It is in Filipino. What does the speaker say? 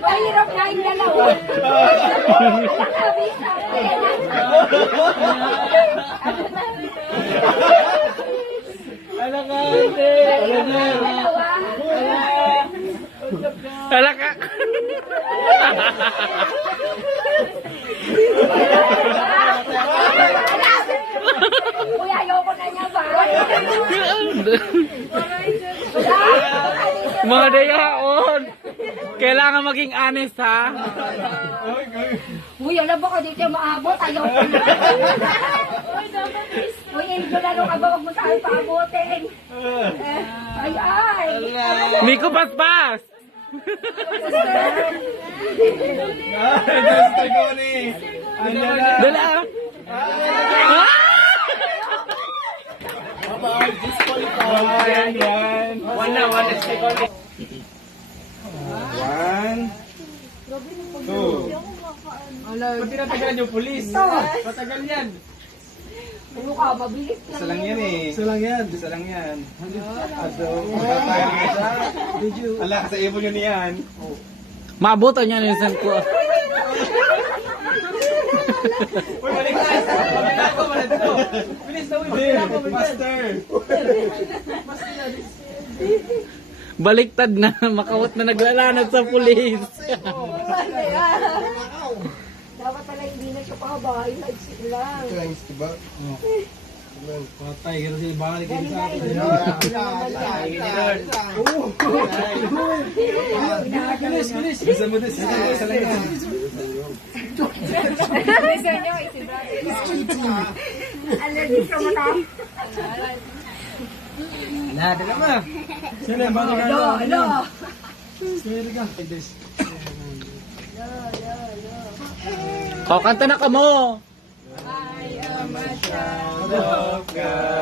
Mahirap na yung dalawa. Sabi sa Ala ka, ate. dalawa. Ala ka. Kuya, ayoko na niya ba? Mga dayaon. Kailangan maging honest ha. Uy, alam mo ka dito maabot. Ayoko na. Uy, hindi na nung aba, wag mo tayo paabotin. Ay, ay. Miko paspas. Dala. Yan, yan. One na, one is One. Two. Pati natagalan yung pulis. Matagal yan. Ano ka, mabilis lang. Isa lang yan eh. Isa lang yan. Isa lang yan. Aso, magtatagal na siya. Ala, sa ibon yun yan. Maabutan niya yung san ko. Uy, balik na! Balik na ako, balik na Bilis na, uy, balik na ako, Master! Baliktad na, makawat na naglalanad sa pulis. Dapat pala hindi na siya pabahay. Nagsit lang. Patay, gano'n siya ibalik Galing na eh. Bilis, bilis! Bisa mo din, lang isa lang yan. Gusto nyo, isibrado. Allergic sa mata. Na, dala mo. Sino yung balik Alo, alo. O, kanta na ka mo. Of God,